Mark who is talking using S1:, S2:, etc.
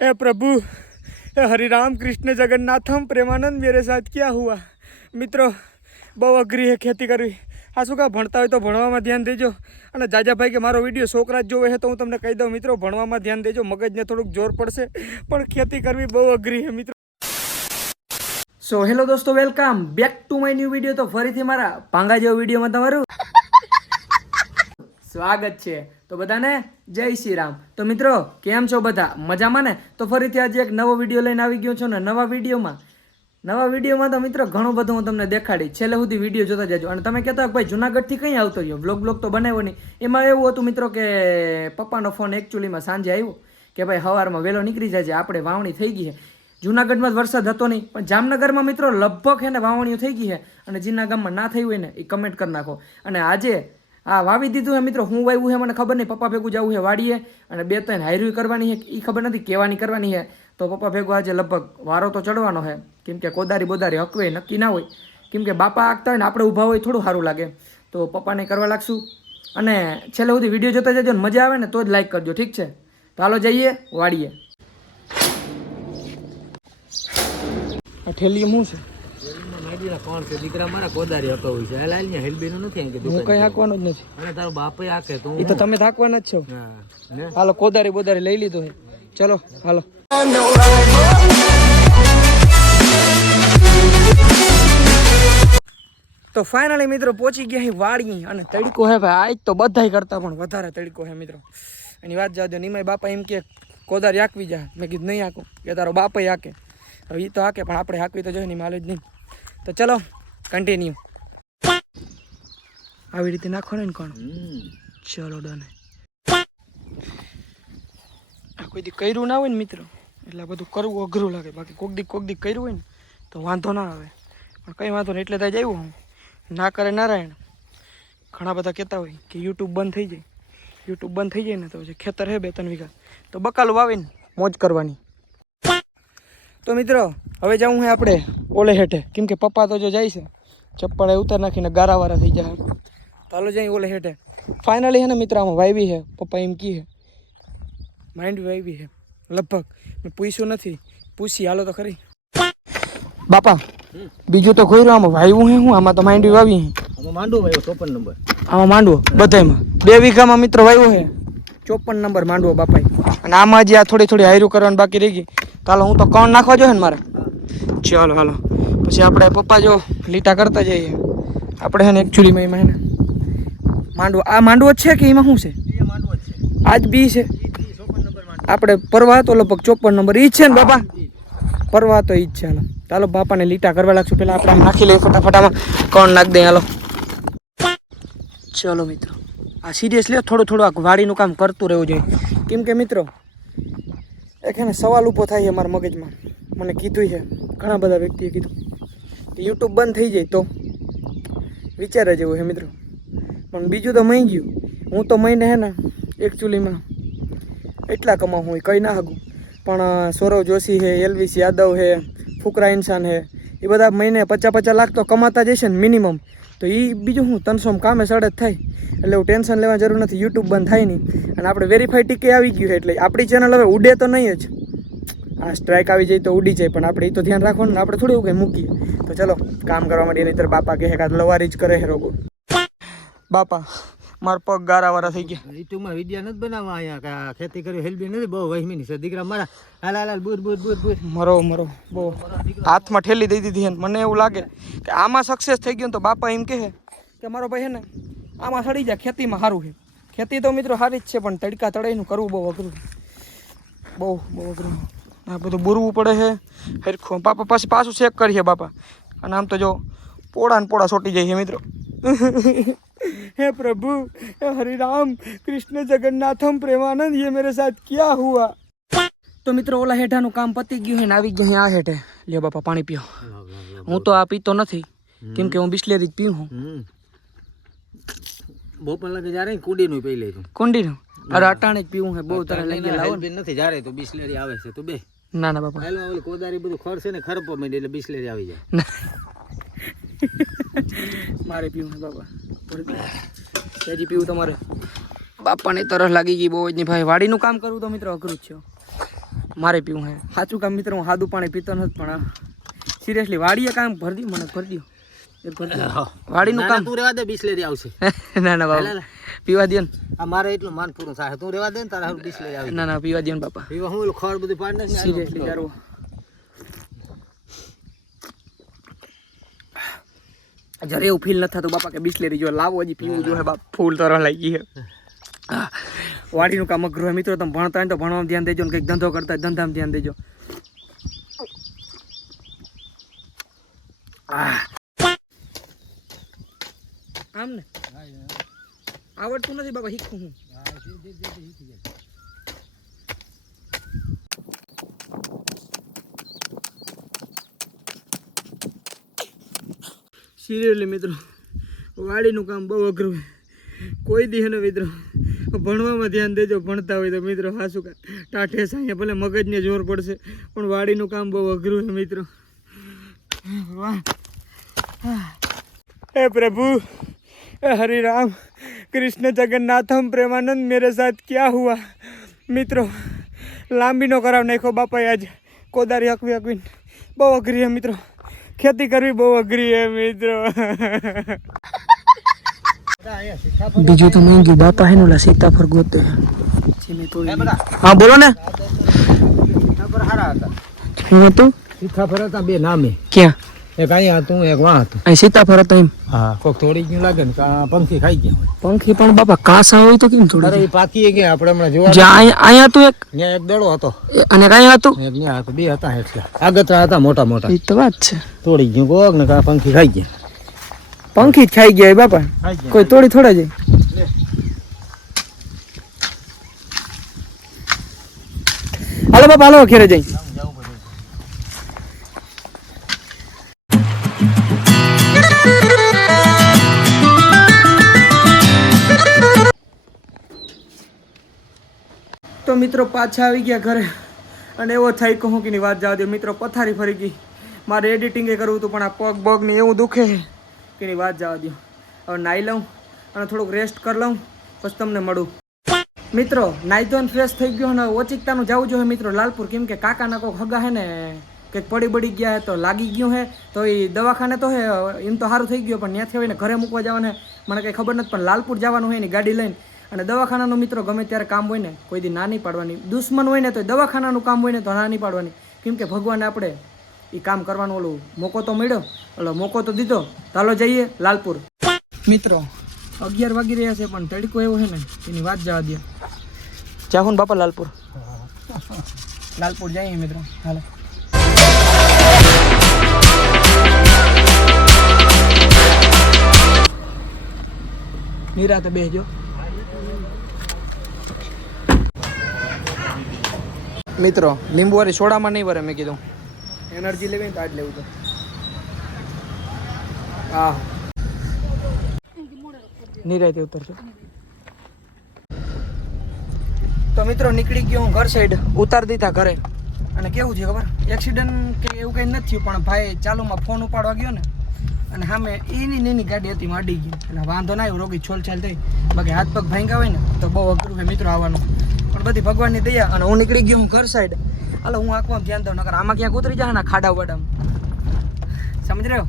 S1: ए प्रभु ए हरि राम कृष्ण जगन्नाथम प्रेमानंद मेरे साथ क्या हुआ મિત્રો બહુ અઘરી છે ખેતી કરવી આ શું કાં ભણતા હોય તો ભણવામાં ધ્યાન દેજો અને જાજાભાઈ કે મારો વિડીયો છોકરા જ જોવે છે તો હું તમને કહી દઉં મિત્રો ભણવામાં ધ્યાન દેજો મગજને થોડુંક જોર પડશે પણ ખેતી કરવી બહુ અઘરી છે મિત્રો સો હેલો દોસ્તો welcome back to my new video તો ફરીથી મારા પાંગા જેવો વિડીયોમાં તમારું સ્વાગત છે. તો બધાને જય શ્રી રામ. તો મિત્રો, કેમ છો બધા? મજામાં ને? તો ફરીથી આજે એક નવો વીડિયો લઈને આવી ગયો છો ને નવા વિડીયોમાં. નવા વિડીયોમાં તો મિત્રો ઘણું બધું હું તમને દેખાડી છેલ્લે સુધી વીડિયો જોતા જજો. અને તમે કહેતા ભાઈ જુનાગઢથી કઈ આવતો રહ્યો? બ્લોગ બ્લોગ તો બનાવ્યો નહીં. એમાં એવું હતું મિત્રો કે પપ્પાનો ફોન એકચ્યુઅલીમાં સાંજે આવ્યો કે ભાઈ સવારમાં વહેલો નીકળી જાય છે. આપણે વાવણી થઈ ગઈ છે. જુનાગઢમાં જ વરસાદ હતો નહીં, પણ જામનગરમાં મિત્રો લગભગ એને વાવણીઓ થઈ ગઈ છે. અને જીના ગામમાં ના થયું હોય ને, એ કમેન્ટ કરી નાખો. અને આજે આ વાવી દીધું હે મિત્રો. હું વાવ્યું છે મને ખબર નહીં. પપ્પા ભેગું જવું છે વાડીએ. અને બે ત્રણ હાયરું કરવાની છે એ ખબર નથી કહેવાની કરવાની છે તો પપ્પા ભેગું આજે લગભગ વારો તો ચડવાનો છે કેમ કે કોદારી બોદારી હકવે, નક્કી ના હોય. કેમ કે બાપા આગતા હોય ને આપણે ઊભા હોય થોડું સારું લાગે. તો પપ્પાને કરવા લાગશું. અને છેલ્લે સુધી વીડિયો જોતા જજો ને મજા આવે ને તો જ લાઈક કરજો. ઠીક છે? તો હાલો જઈએ વાડીએ. આ ઠેલી શું છે?
S2: માજીના કોણ છે? દીકરા મારા કોદારી હકવું છે. હાલ ને હેલબીનું નથી કે
S1: હું કઈ હાંકવાનો જ નથી.
S2: અને તારો બાપે હાકે તો
S1: એ તો તમે થાકવાના જ છો. હાલો કોદારી બોદારી લઈ લીધો છે ચલો હાલો. તો ફાઇનલી મિત્રો પહોંચી ગયા વાડી અને તડકો હે ભાઈ. આજ તો બધાય કરતા પણ વધારે તડકો હે મિત્રો. એની વાત જાજો નિમાય બાપા એમ કે કોદારી હાંકવી જા. મેં કીધું નહીં હાંકું. કે તારો બાપા આંકે હવે એ તો હાકે પણ આપણે હાંકવી તો જોઈએ નહીં માલ જ નહીં. તો ચલો કન્ટિન્યુ આવી રીતે નાખવાનું ને કોણ? ચલો ડને. આ કોઈ દી કર્યું ના હોય ને મિત્રો એટલે બધું કરવું અઘરું લાગે. બાકી કોક દી કોક દી કર્યું હોય ને તો વાંધો ના આવે. પણ કંઈ વાંધો નહીં એટલે ત્યાં આવ્યું હું. ના કરે નારાયણ. ઘણા બધા કહેતા હોય કે યુટ્યુબ બંધ થઈ જાય. યુટ્યુબ બંધ થઈ જાય ને તો ખેતર હે બે ત્રણ વીઘા. તો બકાલું વાવીને મોજ કરવાની. તો મિત્રો હવે જાઉં હે આપણે ઓલે હેઠે. કેમ કે પપ્પા તો જો જાય છે ચપ્પલ એ ઉતાર નાખીને ગારાવાળા થઈ જાય. ચાલો જઈ ઓલે હેઠે. ફાઇનલી હે ને મિત્ર આમાં વાવી છે પપ્પા એમ કી હે. માઇન્ડ વાવી છે લગભગ. મેં પૂછ્યું નથી. પૂછી હાલો તો ખરી. બાપા બીજું તો ખોઈ આમાં વાવ્યું હે હું? આમાં તો માઇન્ડ વાવી હે.
S2: આમાં માંડવો ભાઈ ચોપન નંબર.
S1: આમાં માંડવો બધાયમાં. બે વીઘામાં મિત્ર વાવ્યો હે. ચોપન નંબર માંડવો બાપાઈ અને આમાં જે આ થોડી થોડી હાયરું કરવાની બાકી રહી ગઈ. હાલો હું તો કોણ નાખવા જોઈએ ને મારે? ચાલો હાલો પછી આપણે પપ્પા જો લીટા કરતા જઈએ. આપણે હે ને એકચ્યુઅલીમાં એમાં હે માંડવો, આ માંડવો જ છે કે એમાં શું છે? આજ બી છે. આપણે પરવા તો લગભગ ચોપન નંબર. ઈ છે ને બાપા? પરવા તો ઈ જ છે, હાલો. ચાલો, બાપાને લીટા કરવા લાગશું. પેલા આપણે નાખી લઈએ ફટાફટામાં. કોણ નાખ દે, હાલો. ચલો, મિત્રો. આ સિરિયસલી થોડું થોડું આ વાડીનું કામ કરતું રહેવું જોઈએ. કેમ કે, મિત્રો, એક એને સવાલ ઊભો થાય છે મારા મગજમાં. મને કીધું છે. ઘણા બધા વ્યક્તિએ કીધું કે યુટ્યુબ બંધ થઈ જાય તો વિચારે જેવું હે મિત્રો. પણ બીજું તો મહી ગયું. હું તો મહિને હે ને એકચ્યુઅલીમાં એટલા કમાવું હોય કંઈ ના હગું પણ સૌરવ જોશી છે, એલવીસ યાદવ છે, ફુકરા ઇન્સાન છે, એ બધા મહિને પચાસ પચાસ લાખ તો કમાતા જ હશે ને મિનિમમ તો એ બીજું હું તનસોમ કામે સડે જ થાય. એટલે હું ટેન્શન લેવાની જરૂર નથી યુટ્યુબ બંધ થાય નહીં. અને આપણે વેરીફાઈ ટીકે આવી ગયું છે, એટલે આપણી ચેનલ હવે ઉડે તો નહીં જ. આ સ્ટ્રાઇક આવી જાય તો ઉડી જાય પણ આપણે એ તો ધ્યાન રાખવાનું ને આપણે થોડું એવું કંઈ મૂકીએ. તો ચલો કામ કરવા માંડીએ નહીં બાપા કહે કાં લવારી જ કરે હે રોગો બાપા માર પગ ગારાવાળા થઈ ગયા.
S2: ઋતુમાં વિદ્યા નથી બનાવવા અહીંયા ખેતી કરી હેલબી નથી બહુ વહેમીની છે. દીકરા મારા હાલ હાલ બુર બુર બુર બુર.
S1: મરો મરો બહુ. હાથમાં ઠેલી દઈ દીધી મને એવું લાગે કે આમાં સક્સેસ થઈ ગયો ને તો બાપા એમ કહે કે મારો ભાઈ ને આમાં સડી જાય ખેતીમાં સારું છે. ખેતી તો મિત્રો સારી જ છે પણ તડકા તળાઈનું કરવું બહુ અઘરું બહુ બહુ અઘરું આ બધું બુરવું પડે છે. હરખું બાપા પાસે પાછું ચેક કરીએ બાપા. અને આમ તો જો પોળા ને પોળા સોટી જાય છે મિત્રો. હે પ્રભુ હે હરિરામ કૃષ્ણ જગન્નાથમ પ્રેમાનંદ એ મેરે સાથ ક્યાં હુઆ? તો મિત્રો ઓલા હેઠાનું કામ પતી ગયું હે ને આવી ગયું આ હેઠે. લે બાપા પાણી પીઓ. હું તો આ પીતો નથી. કેમ કે હું બિસ્લેરી જ પીઉં
S2: હું બોપલ લાગે જ્યારે કુંડીનું પી લઈ તું
S1: કુંડીનું અરે અટાણે જ પીવું હે બહુ તારે લઈ લાવો
S2: નથી જ્યારે તો બિસ્લેરી આવે છે. તો બે.
S1: ના ના બાપા.
S2: હેલો ઓલી કોદારી બધું ખોરશે ને ખરપો માંડી એટલે બિસ્લેરી આવી જાય.
S1: ના. મારે પીવું છે બાપા. હજી પીવું તમારે? બાપાને તરસ લાગી ગઈ બહુ જ નહીં ભાઈ. વાડીનું કામ કરવું તો મિત્રો અઘરું જ છે મારે પીવું હે સાચું કામ મિત્ર હું સાદું પાણી પીતો નથી પણ સિરિયસલી વાડીએ કામ ભરી દઉં મને ભરી દો. એક ભરી દ્યો. વાડીનું કામ.
S2: તું રેવા દે બિસ્લેરી આવશે.
S1: ના ના
S2: લે,
S1: પીવા દો
S2: આ મારે એટલું માન પૂરું થાય. તું રેવા દે ને તારા બિસ્લેરી આવે.
S1: ના ના પીવા દો ને બાપા.
S2: પીવા હું ખોળ બધું પાડી નાખ
S1: સિરિયસલી યાર જયારે એવું ફીલ ન થતું બાપા કે બિસ્લેરી જો લાવો હજી પીવું જોઈએ બાપ. ફૂલ તરફ લાગી છે આહ, વાડીનું કામ અઘરું હોય મિત્રો તમે ભણતા હોય ને તો ભણવામાં ધ્યાન દેજો ને કંઈક ધંધો કરતા ધંધામાં ધ્યાન દેજો. આહ. આમ ને આવડતું નથી બાપા, શીખું હું. સિરિયસલી મિત્રો, વાડીનું કામ બહુ અઘરું કોઈ દી ને મિત્રો, ભણવામાં ધ્યાન દેજો, ભણતા હોય તો મિત્રો હાસુ કા ટાઠે સાંયા ભલે મગજને જોર પડશે, પણ વાડીનું કામ બહુ અઘરું છે, મિત્રો. વાહ. હે પ્રભુ. હે હરિ રામ કૃષ્ણ જગન્નાથમ પ્રેમાનંદ મેરે સાથ ક્યાં હુઆ મિત્રો લાંબી નો કરાવ નાખ્યો બાપાએ આજ કોદારી હકવી હકવીને બહુ અઘરી છે મિત્રો ખેતી કરવી બહુ અઘરી છે મિત્રો બીજું તો મેં ગયું બાપા હે ઓલા સીતાફળ ગોતે. હા બોલો ને.
S2: સીતાફળ હારા હતા.
S1: હું હતું
S2: સીતાફળ હતા બે નામે.
S1: ક્યાં?
S2: એક અહીંયા હતું એક વાં હતું.
S1: અહીં સીતાફળ હતા એમ?
S2: હા કોક તોડી ગયું લાગે ને પંખી ખાઈ ગયા હોય.
S1: પંખી પણ બાપા કાસા હોય તો કેમ
S2: અરે પાકી ગયા આપણે હમણાં જોવા
S1: જ્યાં અહીંયા હતું એક?
S2: ત્યાં એક દડો હતો.
S1: અને કાંઈ હતું?
S2: એક ત્યાં હતો બે હતા એટલે આગતરા હતા મોટા મોટા.
S1: એ તો વાત છે.
S2: તોડી ગયું કોક ને કા પંખી ખાઈ ગયા.
S1: પંખી જ ખાઈ ગયા બાપા. કોઈ તોડી થોડા જાય હાલો બાપા હાલો ખેરે જઈ. તો મિત્રો પાછા આવી ગયા ઘરે. અને એવો થઈ કહું કે વાત જવા દે મિત્રો પથારી ફરી ગઈ. મારે એડિટિંગ કરવું હતું, પણ આ પગ બગ ને એવું દુખે. કે ની વાત જવા દો હવે નાહી લઉં અને થોડુંક રેસ્ટ કરી લઉં, પછી તમને મળું. મિત્રો નાહી ધોઈને ફ્રેશ થઈ ગયો અને ઓચિકતાનું જવું જોઈએ. મિત્રો, લાલપુર કેમ કે કાકાના કોક હગા હે ને કંઈક પડી પડી ગયા હે તો લાગી ગયું હે. તો એ દવાખાને તો હે, એમ તો સારું થઈ ગયું, પણ ત્યાંથી આવીને ઘરે મૂકવા જવાને મને કંઈ ખબર નથી, પણ લાલપુર જવાનું હોય ને ગાડી લઈને. અને દવાખાનાનું મિત્રો ગમે ત્યારે કામ હોય ને કોઈ દી ના નહીં પાડવાની. દુશ્મન હોય ને તો દવાખાનાનું કામ હોય ને તો ના નહીં પાડવાની. કેમ કે ભગવાન આપણે એ કામ કરવાનું ઓલું મોકો તો મળ્યો ઓલો મોકો તો દીધો. ચાલો જઈએ લાલપુર. મિત્રો અગિયાર વાગી રહ્યા છે પણ તડકો એવો છે ને એની વાત જવા દે જાહુન બાપા લાલપુર. લાલપુર જઈએ મિત્રો. હાલો. નિરાતે બેસજો મિત્રો લીંબુવાળી સોડામાં નહીં ભરે મેં કીધું. એનર્જી લેવી ને તો આજ લેવું તો હા નિરાતે ઉતરજો તો મિત્રો નીકળી ગયો હું ઘર સાઈડ ઉતાર દીધા ઘરે. અને કેવું છે ખબર? એક્સિડન્ટ કે એવું કંઈ નથી પણ ભાઈ ચાલુમાં ફોન ઉપાડવા ગયો ને અને સામે એની નીની ગાડી હતી, મડી ગઈ. એટલે વાંધો ના આવ્યો, રોગી છોલછાલ થઈ. બાકી હાથ પગ ભાંગ્યા હોય ને, તો બહુ અઘરું છે મિત્રો આવવાનું. પણ બધી ભગવાનની દયા અને હું નીકળી ગયો હું ઘર સાઈડ હાલો, હું આંખમાં ધ્યાન દઉં, નકર આમાં ક્યાંક ઉતરી જાય ને ખાડા વડામાં સમજ રહ્યો?